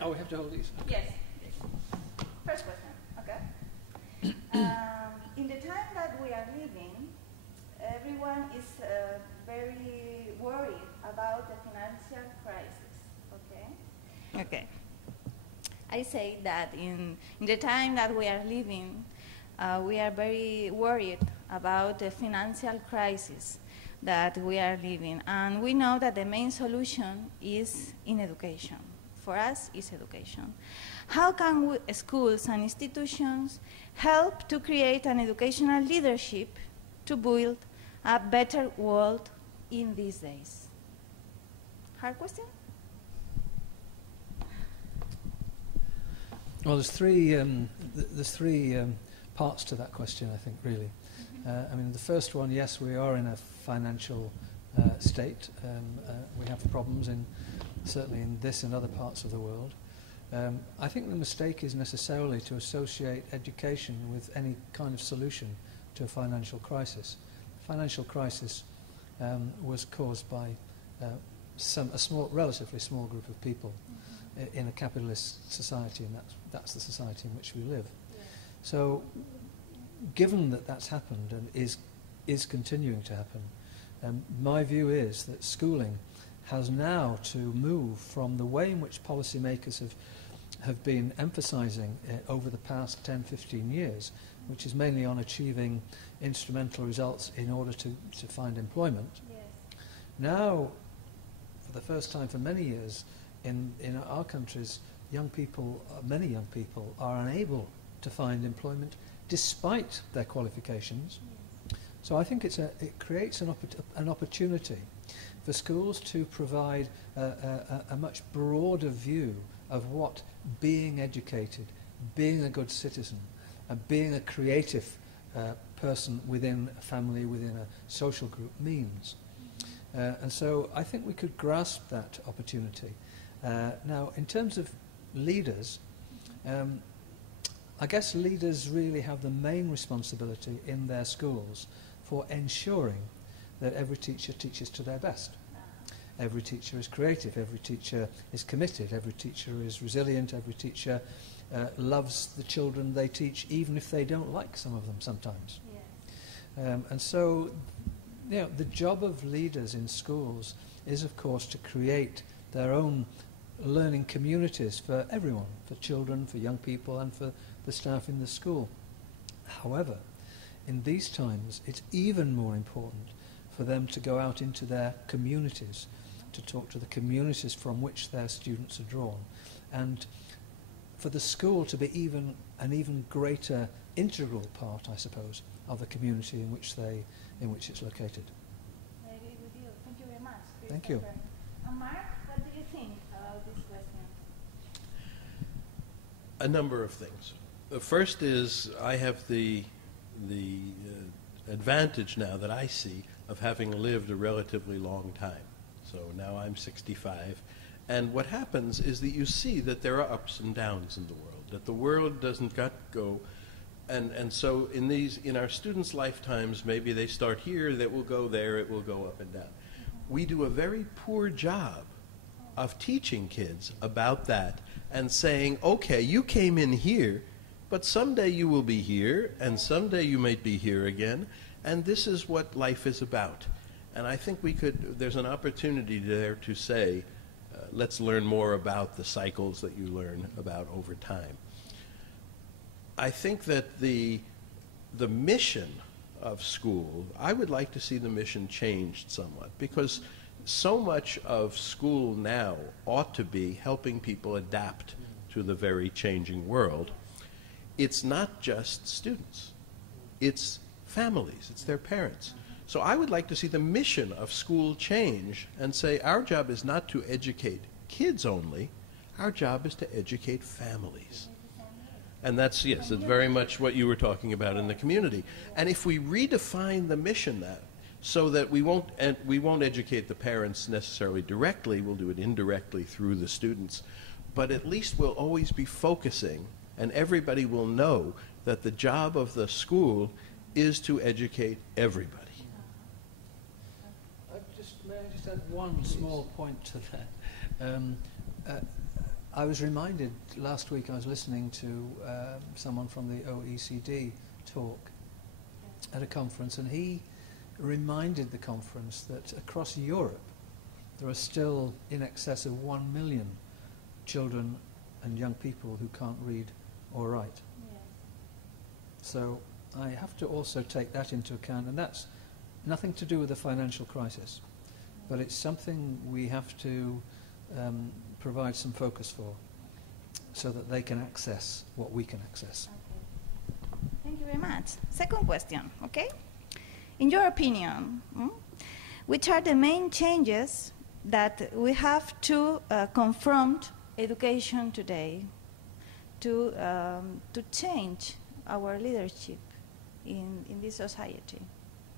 Oh, we have to hold these? Yes. First question, okay. In the time that we are living, everyone is very worried about the financial crisis, okay? Okay. I say that in the time that we are living, we are very worried about the financial crisis that we are living. And we know that the main solution is in education. For us, is education. How can schools and institutions help to create an educational leadership to build a better world in these days? Hard question? Well, there's three parts to that question, I think, really. I mean, the first one, yes, we are in a financial state. We have problems, certainly in this and other parts of the world. I think the mistake is necessarily to associate education with any kind of solution to a financial crisis. The financial crisis was caused by a relatively small group of people in a capitalist society, and that's the society in which we live. Yeah. So, given that that's happened and is continuing to happen, my view is that schooling has now to move from the way in which policymakers have been emphasizing over the past 10, 15 years, which is mainly on achieving instrumental results in order to find employment. Yes. Now, for the first time for many years, in our countries, many young people are unable to find employment despite their qualifications. Yes. So I think it creates an opportunity for schools to provide a much broader view of what being educated, being a good citizen, and being a creative person within a family, within a social group means. And so I think we could grasp that opportunity. Now, in terms of leaders, I guess leaders really have the main responsibility in their schools for ensuring that every teacher teaches to their best. Every teacher is creative, every teacher is committed, every teacher is resilient, every teacher loves the children they teach, even if they don't like some of them sometimes. Yes. And so, the job of leaders in schools is, of course, to create their own learning communities for everyone, for children, for young people, and for the staff in the school. However, in these times, it's even more important for them to go out into their communities, to talk to the communities from which their students are drawn, and for the school to be an even greater integral part, I suppose, of the community in which it's located. I agree with you. Thank you very much. Thank you. Mark, what do you think about this question? A number of things. The first is I have the advantage now that I see of having lived a relatively long time. So now I'm 65. And what happens is that you see that there are ups and downs in the world, that the world doesn't go. And so in our students' lifetimes, maybe they start here, that will go there, it will go up and down. We do a very poor job of teaching kids about that and saying, okay, you came in here, but someday you will be here, and someday you might be here again, and this is what life is about. And I think there's an opportunity there to say, let's learn more about the cycles that you learn about over time. I think that the mission of school, I would like to see the mission changed somewhat, because so much of school now ought to be helping people adapt to the very changing world. It's not just students, it's families, it's their parents. So I would like to see the mission of school change and say our job is not to educate kids only, our job is to educate families. And that's, yes, it's very much what you were talking about in the community. And if we redefine the mission so that we won't educate the parents necessarily directly, we'll do it indirectly through the students, but at least we'll always be focusing, and everybody will know that the job of the school is to educate everybody. May I just add one small point to that? I was reminded last week, I was listening to someone from the OECD talk at a conference, and he reminded the conference that across Europe there are still in excess of 1 million children and young people who can't read or write. Yes. So I have to also take that into account, and that's nothing to do with the financial crisis, but it's something we have to provide some focus for, so that they can access what we can access. Okay. Thank you very much. Second question, okay? In your opinion, which are the main changes that we have to confront education today to change our leadership in this society?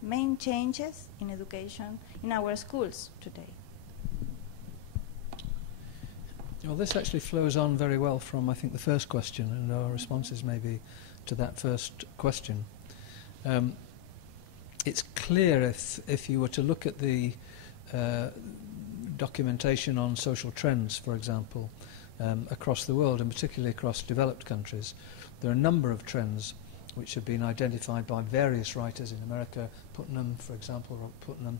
Main changes in education in our schools today. Well, this actually flows on very well from, I think, the first question, and our responses maybe to that first question. It's clear if you were to look at the documentation on social trends, for example, across the world, and particularly across developed countries, there are a number of trends which have been identified by various writers in America, Putnam, for example, Rob Putnam,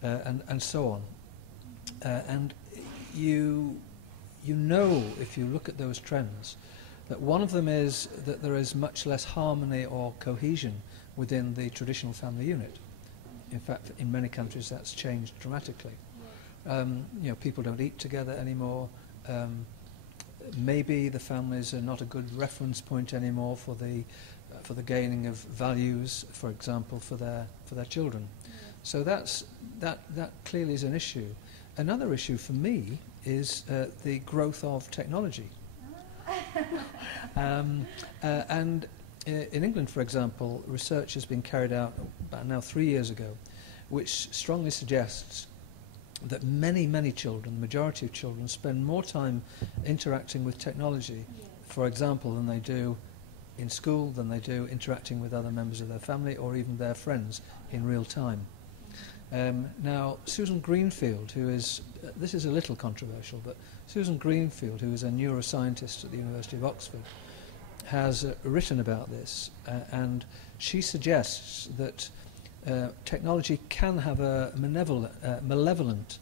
and so on. And you know, if you look at those trends, that one of them is that there is much less harmony or cohesion within the traditional family unit. In fact, in many countries that's changed dramatically. People don't eat together anymore. Maybe the families are not a good reference point anymore for the gaining of values, for example, for their children. So that clearly is an issue. Another issue for me is the growth of technology. And in England, for example, research has been carried out about now 3 years ago, which strongly suggests that many children, the majority of children, spend more time interacting with technology, for example, than they do in school, than they do interacting with other members of their family or even their friends in real time. Now, Susan Greenfield, who is, this is a little controversial, but Susan Greenfield, who is a neuroscientist at the University of Oxford, has written about this, and she suggests that technology can have a malevolent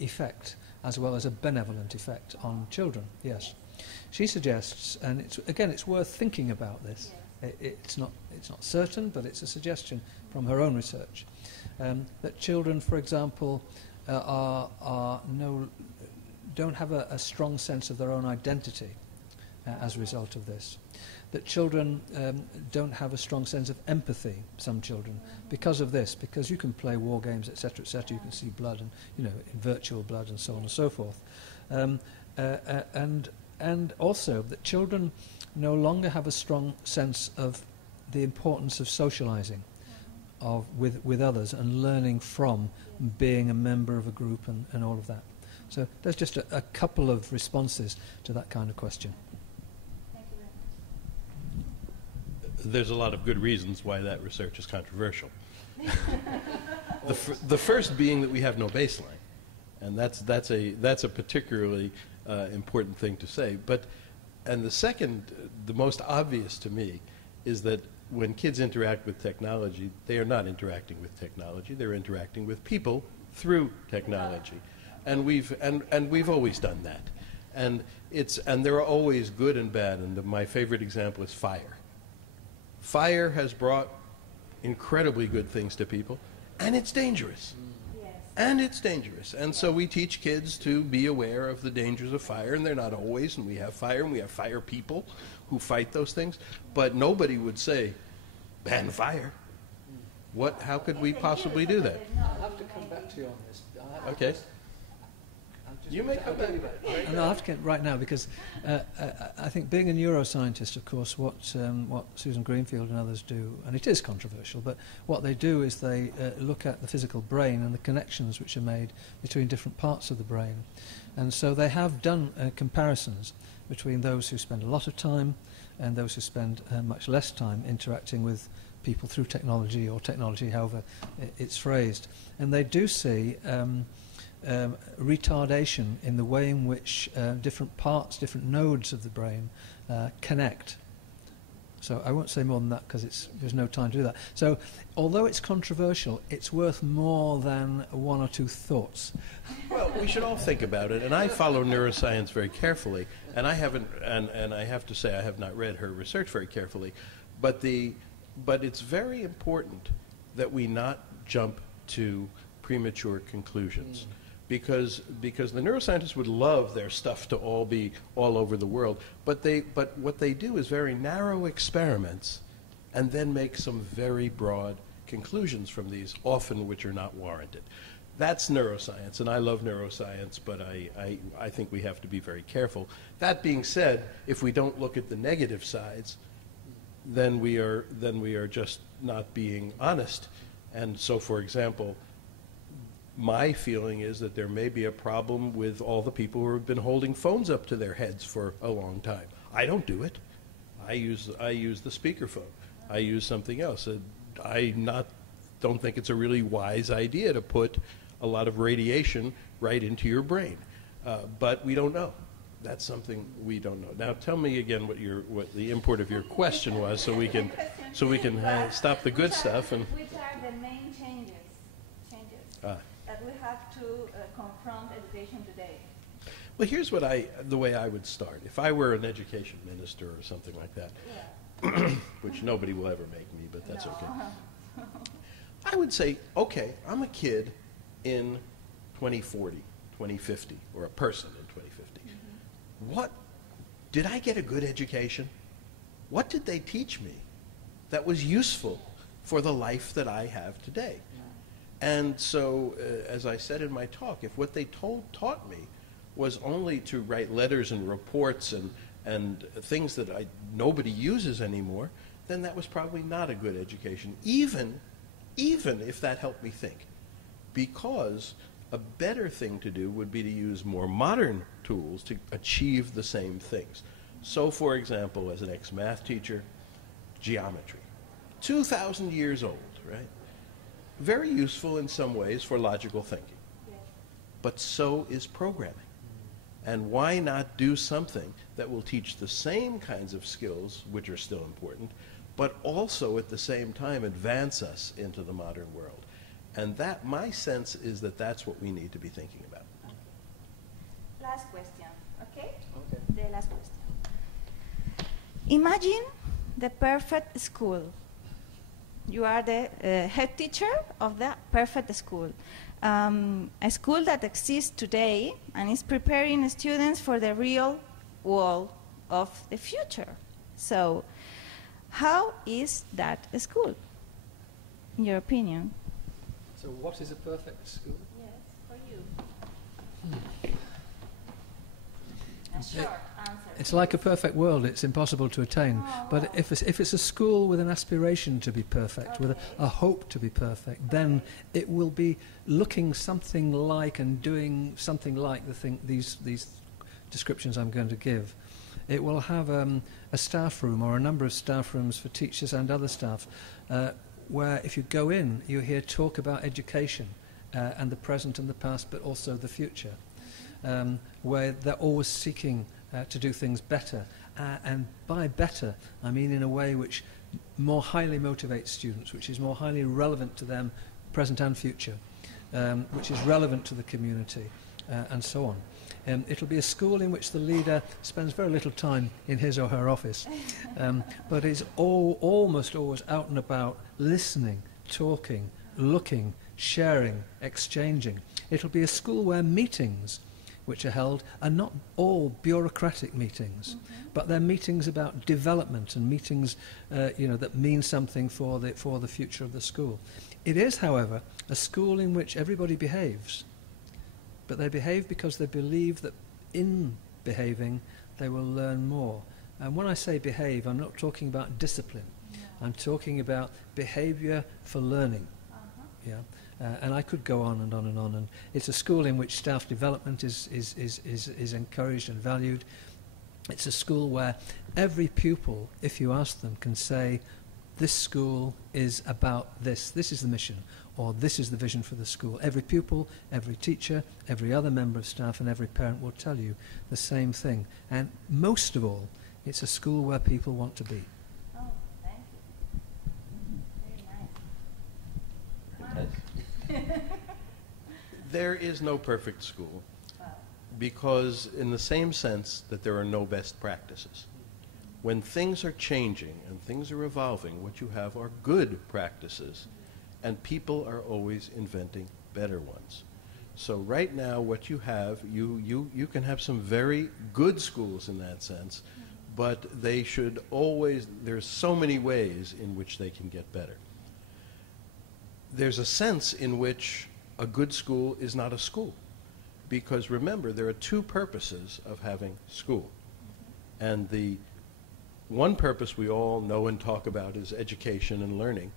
effect as well as a benevolent effect on children. Yes, she suggests, and it's worth thinking about this. It's not certain, but it's a suggestion from her own research that children, for example, don't have a strong sense of their own identity as a result of this. That children don't have a strong sense of empathy, some children, because of this, because you can play war games, etc., you can see blood and, virtual blood and so on and so forth. And also that children no longer have a strong sense of the importance of socializing with others and learning from being a member of a group and all of that. So there's just a couple of responses to that kind of question. There's a lot of good reasons why that research is controversial. The first being that we have no baseline, and that's a particularly important thing to say. And the second, the most obvious to me, is that when kids interact with technology, they are not interacting with technology; they're interacting with people through technology, and we've always done that, and there are always good and bad. And my favorite example is fire. Fire has brought incredibly good things to people, and it's dangerous. Yes. And it's dangerous. And so we teach kids to be aware of the dangers of fire, and they're not always, and we have fire, and we have fire people who fight those things. But nobody would say, ban fire. How could we possibly do that? I'll have to come back to you on this. Okay. You may come back. And I'll have to get right now, because I think being a neuroscientist, of course, what Susan Greenfield and others do, and it is controversial, but what they do is they look at the physical brain and the connections which are made between different parts of the brain. And so they have done comparisons between those who spend a lot of time and those who spend much less time interacting with people through technology, or technology, however it's phrased. And they do see retardation in the way in which different parts, different nodes of the brain connect. So I won't say more than that because there's no time to do that. So although it's controversial, it's worth more than one or two thoughts. Well, we should all think about it, and I follow neuroscience very carefully, and I haven't, and I have to say I have not read her research very carefully, but it's very important that we not jump to premature conclusions. Because the neuroscientists would love their stuff to all be all over the world, but what they do is very narrow experiments and then make some very broad conclusions from these, often which are not warranted. That's neuroscience, and I love neuroscience, but I think we have to be very careful. That being said, if we don't look at the negative sides, then we are just not being honest. And so, for example, my feeling is that there may be a problem with all the people who have been holding phones up to their heads for a long time. I don't do it. I use the speakerphone. I use something else. Don't think it's a really wise idea to put a lot of radiation right into your brain. But we don't know. That's something we don't know. Now, tell me again what the import of your question was, so we can stop the good stuff and. Which are the main changes that we have to confront education today? Well, here's the way I would start. If I were an education minister or something like that, which nobody will ever make me, but that's okay. I would say, okay, I'm a kid in 2040, 2050, or a person in 2050. What did I get a good education? What did they teach me that was useful for the life that I have today? And so, as I said in my talk, if what they taught me was only to write letters and reports and things that nobody uses anymore, then that was probably not a good education, even if that helped me think. Because a better thing to do would be to use more modern tools to achieve the same things. So, for example, as an ex-math teacher, geometry. 2,000 years old, right? Very useful in some ways for logical thinking. Yes. But so is programming. And why not do something that will teach the same kinds of skills, which are still important, but also at the same time advance us into the modern world? And that, my sense is that that's what we need to be thinking about. Last question, okay? Okay. The last question. Imagine the perfect school. You are the head teacher of the perfect school. A school that exists today and is preparing students for the real world of the future. So, how is that a school, in your opinion? So what is a perfect school? Yes, for you. A short answer. It's like a perfect world. It's impossible to attain. But if it's a school with an aspiration to be perfect, with a hope to be perfect, then it will be looking something like and doing something like these descriptions I'm going to give. It will have a staff room or a number of staff rooms for teachers and other staff, where if you go in, you hear talk about education and the present and the past, but also the future, where they're always seeking to do things better. And by better, I mean in a way which more highly motivates students, which is more highly relevant to them, present and future, which is relevant to the community, and so on. It'll be a school in which the leader spends very little time in his or her office, but is almost always out and about, listening, talking, looking, sharing, exchanging. It'll be a school where meetings which are held are not all bureaucratic meetings, but they're meetings about development and meetings that mean something for the future of the school. It is, however, a school in which everybody behaves, but they behave because they believe that in behaving they will learn more. And when I say behave, I'm not talking about discipline. I'm talking about behavior for learning. Yeah. And I could go on and on and on. And it's a school in which staff development is encouraged and valued. It's a school where every pupil, if you ask them, can say, this school is about this. This is the mission. or this is the vision for the school. Every pupil, every teacher, every other member of staff and every parent will tell you the same thing. And most of all, it's a school where people want to be. Oh, thank you. Very nice. There is no perfect school, Wow. because in the same sense that there are no best practices. When things are changing and things are evolving, what you have are good practices, and people are always inventing better ones. So right now what you have, you can have some very good schools in that sense, but they should always, there's so many ways in which they can get better. There's a sense in which a good school is not a school, because remember, there are two purposes of having school. And the one purpose we all know and talk about is education and learning.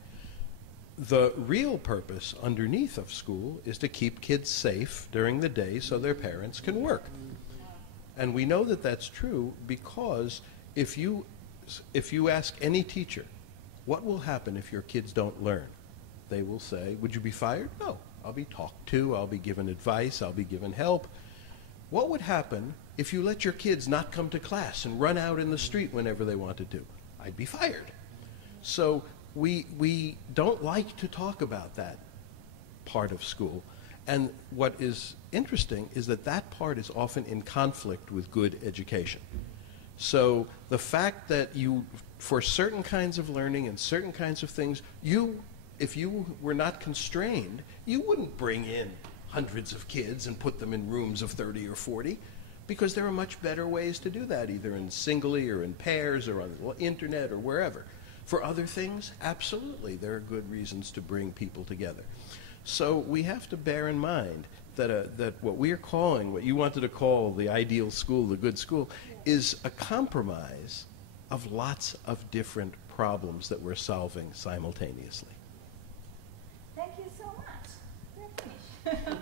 The real purpose underneath of school is to keep kids safe during the day so their parents can work. And we know that that's true because if you ask any teacher, what will happen if your kids don't learn? They will say, would you be fired? No. I'll be talked to, I'll be given advice, I'll be given help. What would happen if you let your kids not come to class and run out in the street whenever they wanted to? I'd be fired. So we don't like to talk about that part of school. And what is interesting is that that part is often in conflict with good education. So the fact that you, for certain kinds of learning and certain kinds of things, if you were not constrained, you wouldn't bring in hundreds of kids and put them in rooms of 30 or 40, because there are much better ways to do that, either in singly or in pairs or on the internet or wherever. For other things, absolutely, there are good reasons to bring people together. So we have to bear in mind that what we are calling, what you wanted to call the ideal school, the good school, is a compromise of lots of different problems that we're solving simultaneously. Thank you so much. We're finished.